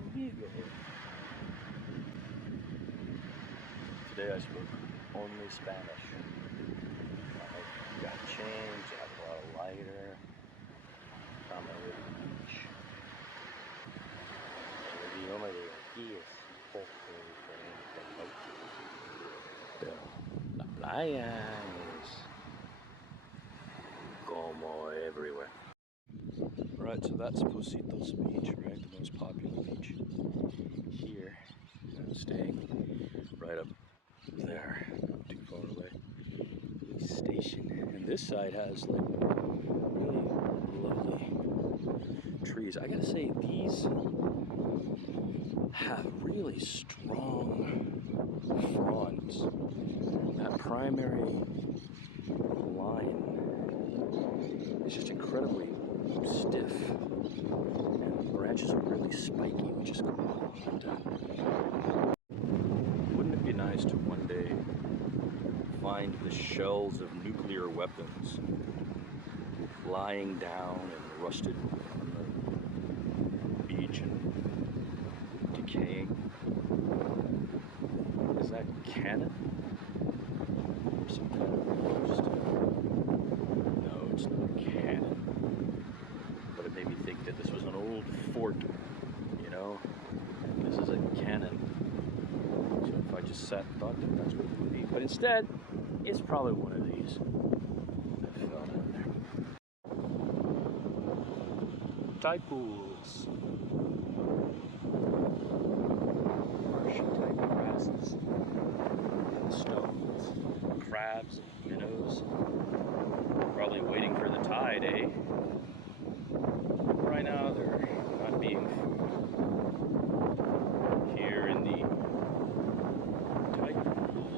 amigo. Today I spoke only Spanish. I got change, I have a lot of lighter. Found my way to the beach. El idioma de aquí es poco diferente, ¿no? Pero la playa es como everywhere. Right, so that's Positos Beach, right? The most popular beach here. I'm staying right up there, not too far away. Station. And this side has like really lovely trees. I gotta say, these have really strong fronds. That primary line is just incredibly stiff, and the branches are really spiky, which is cool. Wouldn't it be nice to one day find the shells of nuclear weapons lying down and rusted on the beach and decaying? Is that cannon? Or some kind of ghost? No, it's not cannon. But it made me think that this was an old fort, you know? And this is a cannon. So if I just sat and thought that that's what it would be. But instead, it's probably one of these that fell down there. Tide pools. Marshy type grasses. Stones. Crabs and minnows. Probably waiting for the tide, eh? Right now they're not being here in the tide pool.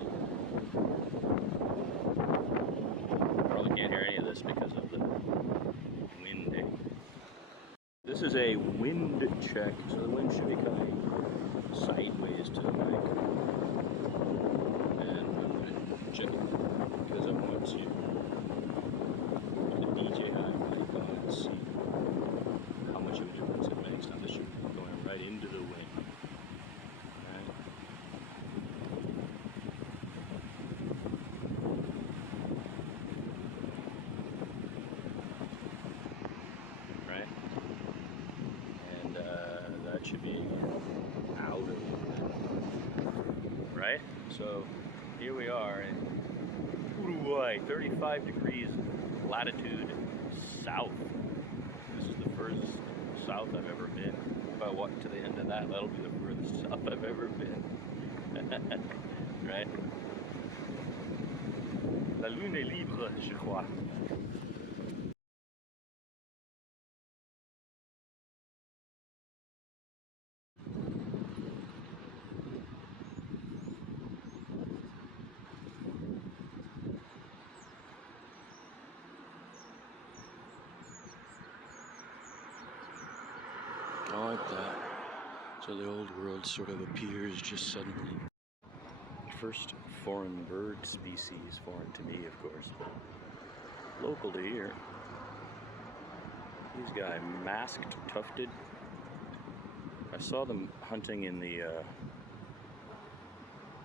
Probably can't hear any of this because of the wind, eh? This is a wind check, so the wind should be coming sideways to the mic. And I'm going to check it because I want to the DJ high mic on and see how much of a difference it makes. Now this should be going right into the wind. Right? And that should be out of it. Right? So here we are in Uruguay, 35 degrees latitude south. This is the furthest south I've ever been. If I walk to the end of that, that'll be the furthest south I've ever been. Right? La lune est libre, je crois. I like that. So the old world sort of appears just suddenly. First foreign bird species, foreign to me of course, but local to here. These guys, masked tufted. I saw them hunting in the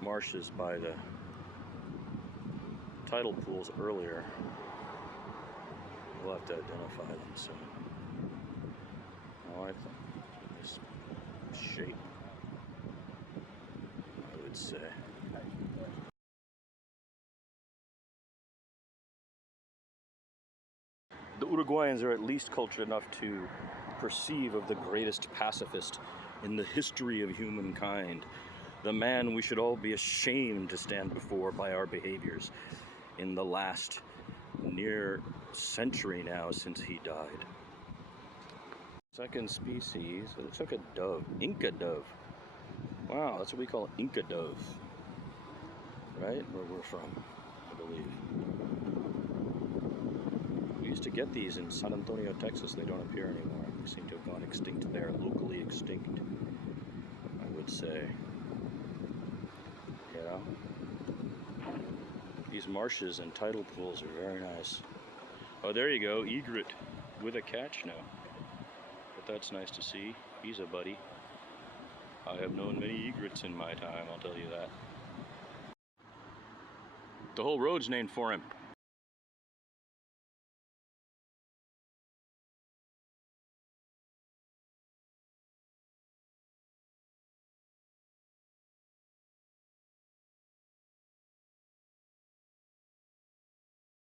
marshes by the tidal pools earlier. We'll have to identify them soon. I like them. This shape, I would say. The Uruguayans are at least cultured enough to perceive of the greatest pacifist in the history of humankind, the man we should all be ashamed to stand before by our behaviors in the last near century now since he died. Second species, it looks like a dove, Inca dove. Wow, that's what we call Inca dove, right? Where we're from, I believe. We used to get these in San Antonio, Texas. They don't appear anymore. They seem to have gone extinct there, locally extinct, I would say. You know? These marshes and tidal pools are very nice. Oh, there you go, egret with a catch now. But that's nice to see. He's a buddy. I have known many egrets in my time, I'll tell you that. The whole road's named for him.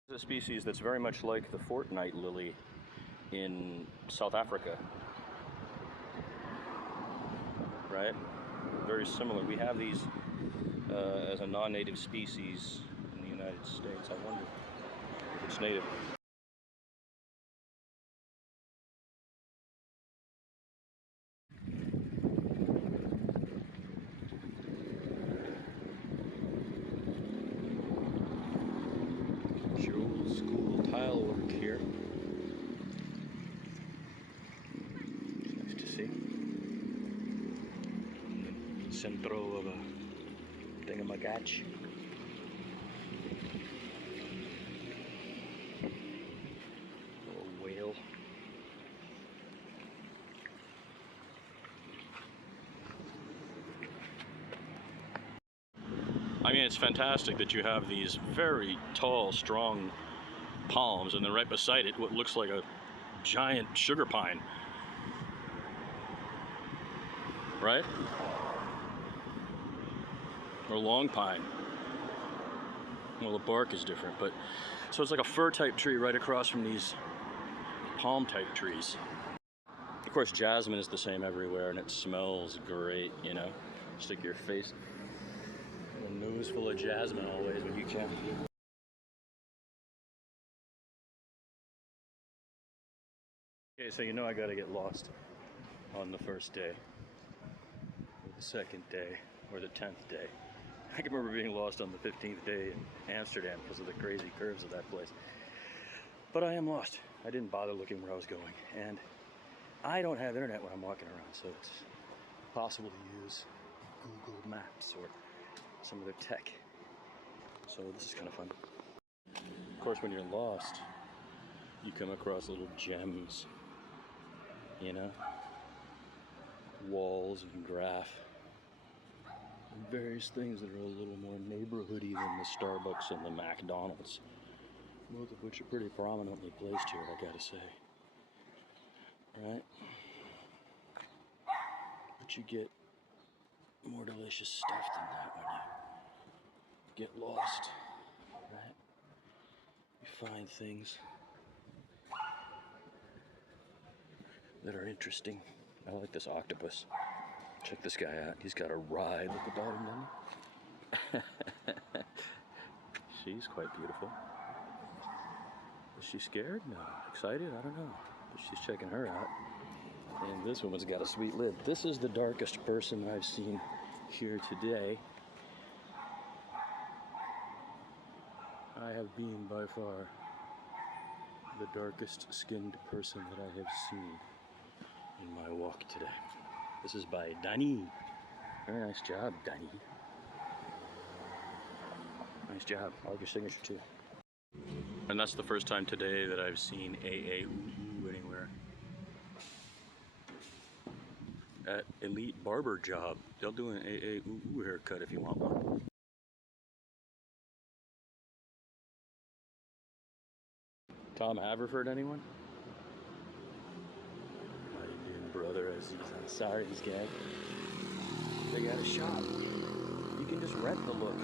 It's a species that's very much like the fortnight lily in South Africa, right? Very similar. We have these as a non-native species in the United States. I wonder if it's native. Old school tile work here. It's nice to see. Centro of a thingamagotch. Little whale. I mean, it's fantastic that you have these very tall, strong palms, and then right beside it, what looks like a giant sugar pine. Right? Or long pine. Well, the bark is different, but so it's like a fir type tree right across from these palm type trees. Of course, jasmine is the same everywhere, and it smells great, you know. Stick your face a nose full of jasmine always when you can. Okay, so you know I gotta get lost on the first day, or the second day, or the 10th day. I can remember being lost on the 15th day in Amsterdam because of the crazy curves of that place. But I am lost. I didn't bother looking where I was going, and I don't have internet when I'm walking around, so it's possible to use Google Maps or some other tech. So this is kind of fun. Of course, when you're lost, you come across little gems, you know, walls and graph, and various things that are a little more neighborhoody than the Starbucks and the McDonald's, both of which are pretty prominently placed here, I gotta say. Right? But you get more delicious stuff than that when you get lost, right? You find things that are interesting. I like this octopus. Check this guy out. He's got a ride at the bottom, doesn't he? She's quite beautiful. Is she scared? No. Excited? I don't know. But she's checking her out. And this woman's got a sweet lid. This is the darkest person I've seen here today. I have been by far the darkest skinned person that I have seen in my walk today. This is by Danny. Very nice job, Danny. Nice job. I like your signature too. And that's the first time today that I've seen AA anywhere. At Elite Barber Job. They'll do an AA haircut if you want one. Tom Haverford, anyone? My Indian brother, as he's on Sari's gang. They got a shop. You can just rent the look.